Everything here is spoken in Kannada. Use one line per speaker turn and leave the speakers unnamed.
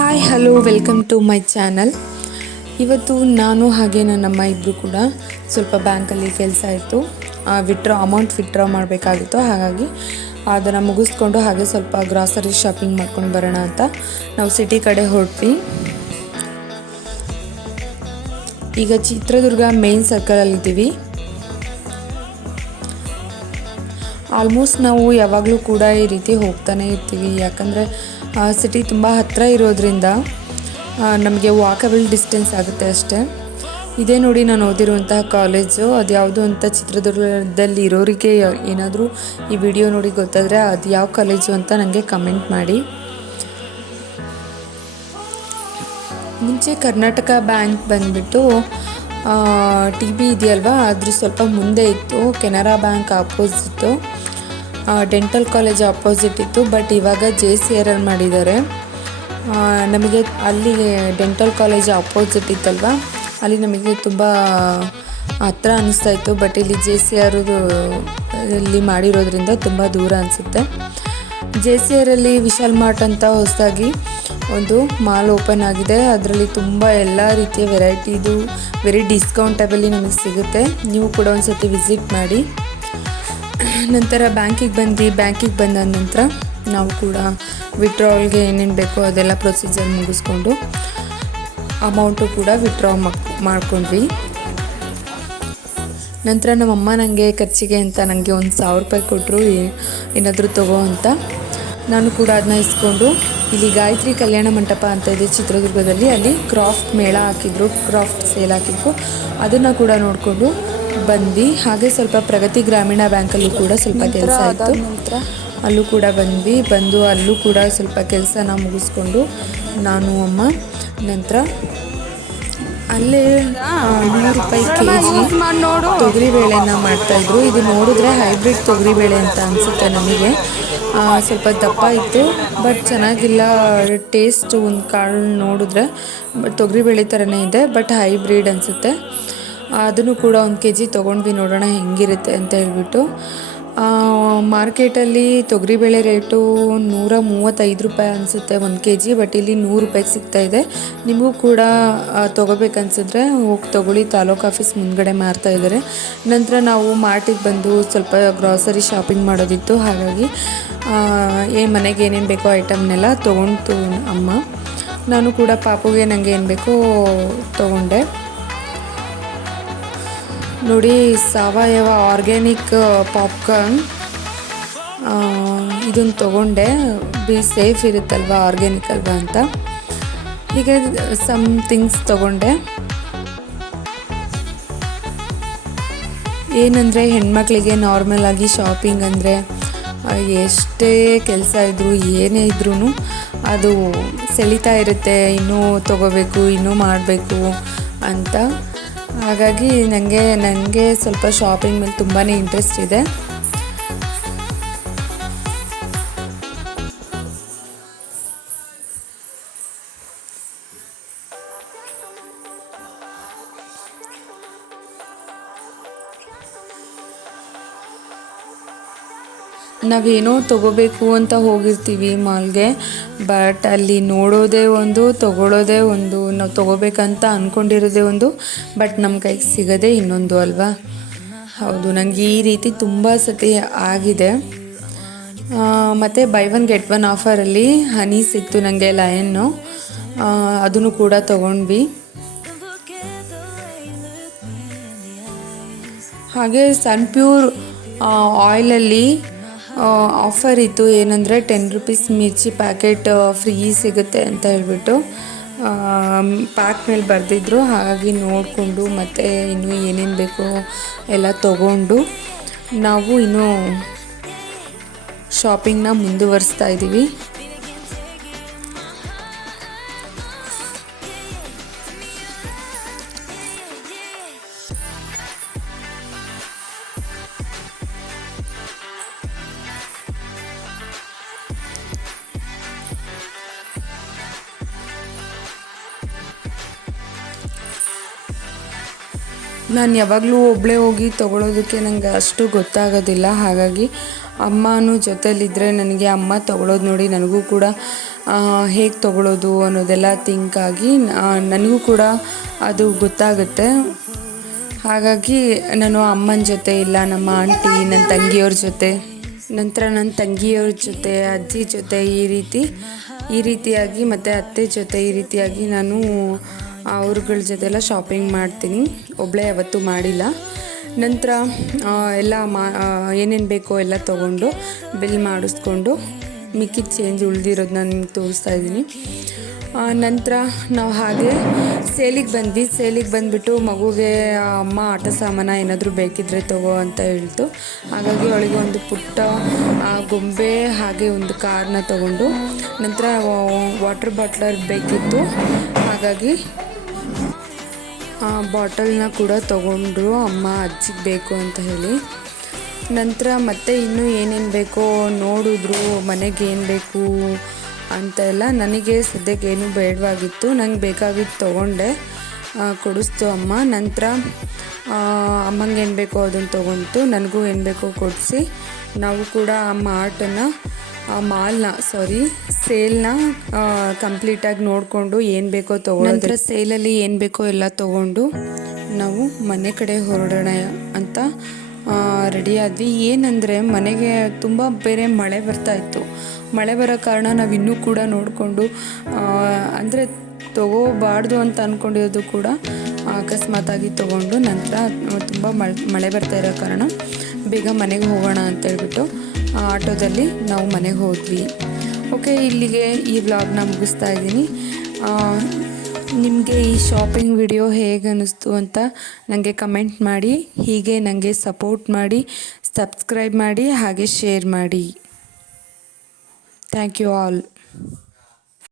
Hi hello welcome to my channel ಇವತ್ತು ನಾನು ಹಾಗೆ ನನ್ನಮ್ಮ ಇಬ್ಬರು ಕೂಡ ಸ್ವಲ್ಪ ಬ್ಯಾಂಕಲ್ಲಿ ಕೆಲಸ ಇತ್ತು. ವಿತ್ಡ್ರಾ ಅಮೌಂಟ್ ವಿತ್ಡ್ರಾ ಮಾಡಬೇಕಾಗಿತ್ತು. ಹಾಗಾಗಿ ಅದನ್ನು ಮುಗಿಸ್ಕೊಂಡು ಹಾಗೆ ಸ್ವಲ್ಪ ಗ್ರಾಸರಿ ಶಾಪಿಂಗ್ ಮಾಡ್ಕೊಂಡು ಬರೋಣ ಅಂತ ನಾವು ಸಿಟಿ ಕಡೆ ಹೊರಟ್ವಿ. ಈಗ ಚಿತ್ರದುರ್ಗ ಮೇನ್ ಸರ್ಕಲಲ್ಲಿದ್ದೀವಿ ಆಲ್ಮೋಸ್ಟ್ ನಾವು ಯಾವಾಗಲೂ ಕೂಡ ಈ ರೀತಿ ಹೋಗ್ತಾನೆ ಇರ್ತೀವಿ. ಯಾಕಂದರೆ ಸಿಟಿ ತುಂಬ ಹತ್ತಿರ ಇರೋದ್ರಿಂದ ನಮಗೆ ವಾಕಬಲ್ ಡಿಸ್ಟೆನ್ಸ್ ಆಗುತ್ತೆ ಅಷ್ಟೇ. ಇದೇ ನೋಡಿ ನಾನು ಓದಿರುವಂತಹ ಕಾಲೇಜು ಅದು ಯಾವುದು ಅಂತ ಚಿತ್ರದುರ್ಗದಲ್ಲಿ ಇರೋರಿಗೆ ಏನಾದರೂ ಈ ವಿಡಿಯೋ ನೋಡಿ ಗೊತ್ತಾದರೆ ಅದು ಯಾವ ಕಾಲೇಜು ಅಂತ ನನಗೆ ಕಮೆಂಟ್ ಮಾಡಿ. ಮುಂಚೆ ಕರ್ನಾಟಕ ಬ್ಯಾಂಕ್ ಬಂದುಬಿಟ್ಟು ಟಿ ಬಿ ಇದೆಯಲ್ವಾ, ಅದ್ರ ಸ್ವಲ್ಪ ಮುಂದೆ ಇತ್ತು, Canara bank opposite dental college opposite ಇತ್ತು ಬಟ್ ಇವಾಗ ಜೆ ಸಿ ಆರಲ್ಲಿ ಮಾಡಿದ್ದಾರೆ. ಆ, ನಮಗೆ ಅಲ್ಲಿ ಡೆಂಟಲ್ ಕಾಲೇಜ್ ಅಪೋಸಿಟ್ ಇತ್ತಲ್ವ? ಅಲ್ಲಿ ನಮಗೆ ತುಂಬ ಹತ್ರ ಅನ್ನಿಸ್ತಾ ಇತ್ತು ಬಟ್ ಇಲ್ಲಿ ಜೆ ಸಿ ಆರ್ ಇಲ್ಲಿ ಮಾಡಿರೋದ್ರಿಂದ ತುಂಬ ದೂರ ಅನಿಸುತ್ತೆ. ಜೆ ಸಿ ಆರಲ್ಲಿ ವಿಶಾಲ್ ಮಾರ್ಟ್ ಅಂತ ಹೊಸದಾಗಿ ಒಂದು ಮಾಲ್ ಓಪನ್ ಆಗಿದೆ. ಅದರಲ್ಲಿ ತುಂಬ ಎಲ್ಲ ರೀತಿಯ ವೆರೈಟಿದು ವೆರಿ ಡಿಸ್ಕೌಂಟಬಲಿ ನಮಗೆ ಸಿಗುತ್ತೆ. ನೀವು ಕೂಡ ಒಂದು ಸತಿ ವಿಸಿಟ್ ಮಾಡಿ. ನಂತರ ಬ್ಯಾಂಕಿಗೆ ಬಂದು, ಬ್ಯಾಂಕಿಗೆ ಬಂದ ನಂತರ ನಾವು ಕೂಡ ವಿಡ್ರಾವಲ್ಗೆ ಏನೇನು ಬೇಕೋ ಅದೆಲ್ಲ ಪ್ರೊಸೀಜರ್ ಮುಗಿಸ್ಕೊಂಡು ಅಮೌಂಟು ಕೂಡ ವಿಡ್ರಾ ಮಾಡ್ಕೊಂಡ್ವಿ. ನಂತರ ನಮ್ಮಮ್ಮ ನನಗೆ ಖರ್ಚಿಗೆ ಅಂತ ನನಗೆ ಒಂದು ಸಾವಿರ ರೂಪಾಯಿ ಕೊಟ್ಟರು ಏನಾದರೂ ತಗೋ ಅಂತ. ನಾನು ಕೂಡ ಅದನ್ನ ಇಸ್ಕೊಂಡು ಇಲ್ಲಿ ಗಾಯತ್ರಿ ಕಲ್ಯಾಣ ಮಂಟಪ ಅಂತ ಇದೆ ಚಿತ್ರದುರ್ಗದಲ್ಲಿ, ಅಲ್ಲಿ ಕ್ರಾಫ್ಟ್ ಮೇಳ ಹಾಕಿದ್ರು ಕ್ರಾಫ್ಟ್ ಸೇಲ್ ಹಾಕಿದ್ರು. ಅದನ್ನು ಕೂಡ ನೋಡಿಕೊಂಡು ಬಂದ್ವಿ ಹಾಗೆ ಸ್ವಲ್ಪ ಪ್ರಗತಿ ಗ್ರಾಮೀಣ ಬ್ಯಾಂಕಲ್ಲೂ ಕೂಡ ಸ್ವಲ್ಪ ಕೆಲಸ ಆಯಿತು ಅಲ್ಲೂ ಕೂಡ ಬಂದ್ವಿ ಬಂದು ಅಲ್ಲೂ ಕೂಡ ಸ್ವಲ್ಪ ಕೆಲಸನ ಮುಗಿಸ್ಕೊಂಡು ನಾನು ಅಮ್ಮ ನಂತರ ಅಲ್ಲೇ ನೂರು ರೂಪಾಯಿ ಕೆ ಜಿ ತೊಗರಿ ಬೇಳೆನ ಮಾಡ್ತಾ ಇದ್ರು. ಇದು ನೋಡಿದ್ರೆ ಹೈಬ್ರಿಡ್ ತೊಗರಿ ಬೇಳೆ ಅಂತ ಅನಿಸುತ್ತೆ ನಮಗೆ ಸ್ವಲ್ಪ ದಪ್ಪ ಇತ್ತು ಬಟ್ ಚೆನ್ನಾಗಿಲ್ಲ. ಟೇಸ್ಟ್ ಒಂದು ಕಾಳು ನೋಡಿದ್ರೆ ತೊಗರಿಬೇಳೆ ತೊಗರಿ ಬೇಳೆ ಥರನೇ ಇದೆ ಬಟ್ ಹೈಬ್ರಿಡ್ ಅನಿಸುತ್ತೆ. ಅದನ್ನು ಕೂಡ ಒಂದು ಕೆ ಜಿ ತೊಗೊಂಡ್ವಿ ನೋಡೋಣ ಹೆಂಗಿರುತ್ತೆ ಅಂತ ಹೇಳ್ಬಿಟ್ಟು. ಮಾರ್ಕೆಟಲ್ಲಿ ತೊಗರಿಬೇಳೆ ರೇಟು ನೂರ ಮೂವತ್ತೈದು ರೂಪಾಯಿ ಅನಿಸುತ್ತೆ ಒಂದು ಕೆ ಜಿ, ಬಟ್ ಇಲ್ಲಿ ನೂರು ರೂಪಾಯಿಗೆ ಸಿಗ್ತಾ ಇದೆ. ನಿಮಗೂ ಕೂಡ ತೊಗೋಬೇಕನ್ಸಿದ್ರೆ ಹೋಗಿ ತೊಗೊಳ್ಳಿ. ತಾಲೂಕು ಆಫೀಸ್ ಮುಂದ್ಗಡೆ ಮಾರ್ತಾ ಇದ್ದಾರೆ. ನಂತರ ನಾವು ಮಾರ್ಟಿಗೆ ಬಂದು ಸ್ವಲ್ಪ ಗ್ರಾಸರಿ ಶಾಪಿಂಗ್ ಮಾಡೋದಿತ್ತು. ಹಾಗಾಗಿ ಏ, ಮನೆಗೆ ಏನೇನು ಬೇಕೋ ಐಟಮ್ನೆಲ್ಲ ತೊಗೊಂಡು, ಅಮ್ಮ, ನಾನು ಕೂಡ ಪಾಪುಗೆ ನನಗೆ ಏನು ಬೇಕೋ ತೊಗೊಂಡೆ. ನೋಡಿ, ಸಾವಯವ ಆರ್ಗ್ಯಾನಿಕ್ ಪಾಪ್ಕಾರ್ನ್. ಇದನ್ನು ತೊಗೊಂಡೆ. ಬಿ ಸೇಫ್ ಇರುತ್ತಲ್ವ ಆರ್ಗ್ಯಾನಿಕ್ ಅಲ್ವಾ ಅಂತ. ಹೀಗೆ ಸಮ್ ಥಿಂಗ್ಸ್ ತೊಗೊಂಡೆ. ಏನಂದರೆ, ಹೆಣ್ಮಕ್ಳಿಗೆ ನಾರ್ಮಲ್ ಆಗಿ ಶಾಪಿಂಗ್ ಅಂದರೆ ಎಷ್ಟೇ ಕೆಲಸ ಇದ್ದರೂ ಏನೇ ಇದ್ರೂ ಅದು ಸೆಳೀತಾ ಇರುತ್ತೆ. ಇನ್ನೂ ತೊಗೋಬೇಕು, ಇನ್ನೂ ಮಾಡಬೇಕು ಅಂತ. ಹಾಗಾಗಿ ನನಗೆ ನನಗೆ ಸ್ವಲ್ಪ ಶಾಪಿಂಗ್ ಮೇಲೆ ತುಂಬಾ ಇಂಟ್ರೆಸ್ಟ್ ಇದೆ. ನಾವೇನೋ ತಗೋಬೇಕು ಅಂತ ಹೋಗಿರ್ತೀವಿ ಮಾಲ್ಗೆ ಬಟ್ ಅಲ್ಲಿ ನೋಡೋದೇ ಒಂದು ತಗೊಳ್ಳೋದೇ ಒಂದು, ನಾವು ತೊಗೋಬೇಕಂತ ಅಂದ್ಕೊಂಡಿರೋದೇ ಒಂದು ಬಟ್ ನಮ್ಮ ಕೈಗೆ ಸಿಗೋದೇ ಇನ್ನೊಂದು ಅಲ್ವಾ? ಹೌದು ನನಗೆ ಈ ರೀತಿ ತುಂಬ ಸತಿ ಆಗಿದೆ. ಮತ್ತು ಬೈ ಒನ್ ಗೆಟ್ ಒನ್ ಆಫರಲ್ಲಿ ಹನಿ ಸಿಕ್ತು ನನಗೆ ಲಯನ್ನು ಅದನ್ನು ಕೂಡ ತೊಗೊಂಡ್ವಿ. ಹಾಗೆ ಸನ್ ಪ್ಯೂರ್ ಆಯಿಲಲ್ಲಿ ಆಫರ್ ಇತ್ತು ಏನಂದರೆ ಟೆನ್ ರುಪೀಸ್ ಮಿರ್ಚಿ ಪ್ಯಾಕೆಟ್ ಫ್ರೀ ಸಿಗುತ್ತೆ ಅಂತ ಹೇಳ್ಬಿಟ್ಟು. ಪ್ಯಾಕ್ ಮೇಲೆ ಬರೆದಿದ್ರು, ಹಾಗಾಗಿ ನೋಡಿಕೊಂಡು ಮತ್ತು ಇನ್ನೂ ಏನೇನು ಬೇಕೋ ಎಲ್ಲ ತಗೊಂಡು ನಾವು ಇನ್ನೂ ಶಾಪಿಂಗ್ನ ಮುಂದುವರಿಸ್ತಾ ಇದ್ದೀವಿ ನಾನು ಯಾವಾಗಲೂ ಒಬ್ಬಳೇ ಹೋಗಿ ತೊಗೊಳೋದಕ್ಕೆ ನನಗೆ ಅಷ್ಟು ಗೊತ್ತಾಗೋದಿಲ್ಲ. ಹಾಗಾಗಿ ಅಮ್ಮನೂ ಜೊತೆಲಿದ್ದರೆ ನನಗೆ ಅಮ್ಮ ತೊಗೊಳೋದು ನೋಡಿ ನನಗೂ ಕೂಡ ಹೇಗೆ ತೊಗೊಳೋದು ಅನ್ನೋದೆಲ್ಲ ಥಿಂಕ್ ಆಗಿ ನನಗೂ ಕೂಡ ಅದು ಗೊತ್ತಾಗುತ್ತೆ. ಹಾಗಾಗಿ ನಾನು ಅಮ್ಮನ ಜೊತೆ ಇಲ್ಲ, ನಮ್ಮ ಆಂಟಿ ನನ್ನ ತಂಗಿಯವ್ರ ಜೊತೆ. ನಂತರ ನನ್ನ ತಂಗಿಯವ್ರ ಜೊತೆ, ಅಜ್ಜಿ ಜೊತೆ ಈ ರೀತಿ ಈ ರೀತಿಯಾಗಿ ಮತ್ತು ಅತ್ತೆ ಜೊತೆ ಈ ರೀತಿಯಾಗಿ ನಾನು ಅವ್ರಗಳ ಜೊತೆ ಎಲ್ಲ ಶಾಪಿಂಗ್ ಮಾಡ್ತೀನಿ. ಒಬ್ಬಳೇ ಯಾವತ್ತು ಮಾಡಿಲ್ಲ. ನಂತರ ಎಲ್ಲ ಮಾ ಏನೇನು ಬೇಕೋ ಎಲ್ಲ ತೊಗೊಂಡು ಬಿಲ್ ಮಾಡಿಸ್ಕೊಂಡು ಮಿಕ್ಕಿದ ಚೇಂಜ್ ಉಳಿದಿರೋದು ನಾನು ನಿಮ್ಗೆ ತೋರಿಸ್ತಾ ಇದ್ದೀನಿ. ನಂತರ ನಾವು ಹಾಗೆ ಸೇಲಿಗೆ ಬಂದ್ವಿ. ಸೇಲಿಗೆ ಬಂದುಬಿಟ್ಟು ಮಗುಗೆ ಅಮ್ಮ ಆಟ ಸಾಮಾನು ಏನಾದರೂ ಬೇಕಿದ್ರೆ ತಗೋ ಅಂತ ಹೇಳ್ತು. ಹಾಗಾಗಿ ಅವಳಿಗೆ ಒಂದು ಪುಟ್ಟ ಗೊಂಬೆ ಹಾಗೆ ಒಂದು ಕಾರ್ನ ತಗೊಂಡು ನಂತರ ವಾಟರ್ ಬಾಟ್ಲರ್ ಬೇಕಿತ್ತು. ಹಾಗಾಗಿ ಬಾಟಲ್ನ ಕೂಡ ತಗೊಂಡ್ರು ಅಮ್ಮ ಅಜ್ಜಿಗೆ ಬೇಕು ಅಂತ ಹೇಳಿ ನಂತರ ಮತ್ತೆ ಇನ್ನೂ ಏನೇನು ಬೇಕೋ ನೋಡಿದ್ರು, ಮನೆಗೆ ಏನು ಬೇಕು ಅಂತ ಎಲ್ಲ ನನಗೆ ಸದ್ಯಕ್ಕೆ ಏನೂ ಬೇಡವಾಗಿತ್ತು. ನಂಗೆ ಬೇಕಾಗಿತ್ತು ತೊಗೊಂಡೆ. ಕೊಡಿಸ್ತು ಅಮ್ಮ. ನಂತರ ಅಮ್ಮಂಗೆ ಏನು ಬೇಕೋ ಅದನ್ನು ತೊಗೊಂತು ನನಗೂ ಏನು ಬೇಕೋ ಕೊಡಿಸಿ. ನಾವು ಕೂಡ ಆ ಮಾರ್ಟನ್ನು ಆ ಮಾಲ್ನ ಸಾರಿ ಸೇಲ್ನ ಕಂಪ್ಲೀಟಾಗಿ ನೋಡಿಕೊಂಡು ಏನು ಬೇಕೋ ನಂತರ ಸೇಲಲ್ಲಿ ಏನು ಬೇಕೋ ಎಲ್ಲ ತೊಗೊಂಡು ನಾವು ಮನೆ ಕಡೆ ಹೊರಡೋಣ ಅಂತ ರೆಡಿ ಆದ್ವಿ ಏನಂದರೆ ಮನೆಗೆ ತುಂಬ ಬೇರೆ ಮಳೆ ಬರ್ತಾ ಇತ್ತು. ಮಳೆ ಬರೋ ಕಾರಣ ನಾವು ಇನ್ನೂ ಕೂಡ ನೋಡಿಕೊಂಡು ಅಂದರೆ ತಗೋಬಾರ್ದು ಅಂತ ಅಂದ್ಕೊಂಡಿರೋದು ಕೂಡ ಅಕಸ್ಮಾತಾಗಿ ತೊಗೊಂಡು ನಂತರ ತುಂಬ ಮಳೆ ಮಳೆ ಬರ್ತಾ ಇರೋ ಕಾರಣ ಬೇಗ ಮನೆಗೆ ಹೋಗೋಣ ಅಂತ ಹೇಳ್ಬಿಟ್ಟು ಆಟೋದಲ್ಲಿ ನಾವು ಮನೆಗೆ ಹೋದ್ವಿ. ಓಕೆ, ಇಲ್ಲಿಗೆ ಈ ವ್ಲಾಗ್ನ ಮುಗಿಸ್ತಾ ಇದ್ದೀನಿ. ನಿಮಗೆ ಈ ಶಾಪಿಂಗ್ ವಿಡಿಯೋ ಹೇಗೆ ಅನ್ನಿಸ್ತು ಅಂತ ನನಗೆ ಕಮೆಂಟ್ ಮಾಡಿ, ಹೀಗೆ ನನಗೆ ಸಪೋರ್ಟ್ ಮಾಡಿ ಸಬ್ಸ್ಕ್ರೈಬ್ ಮಾಡಿ, ಹಾಗೆ ಶೇರ್ ಮಾಡಿ. Thank you all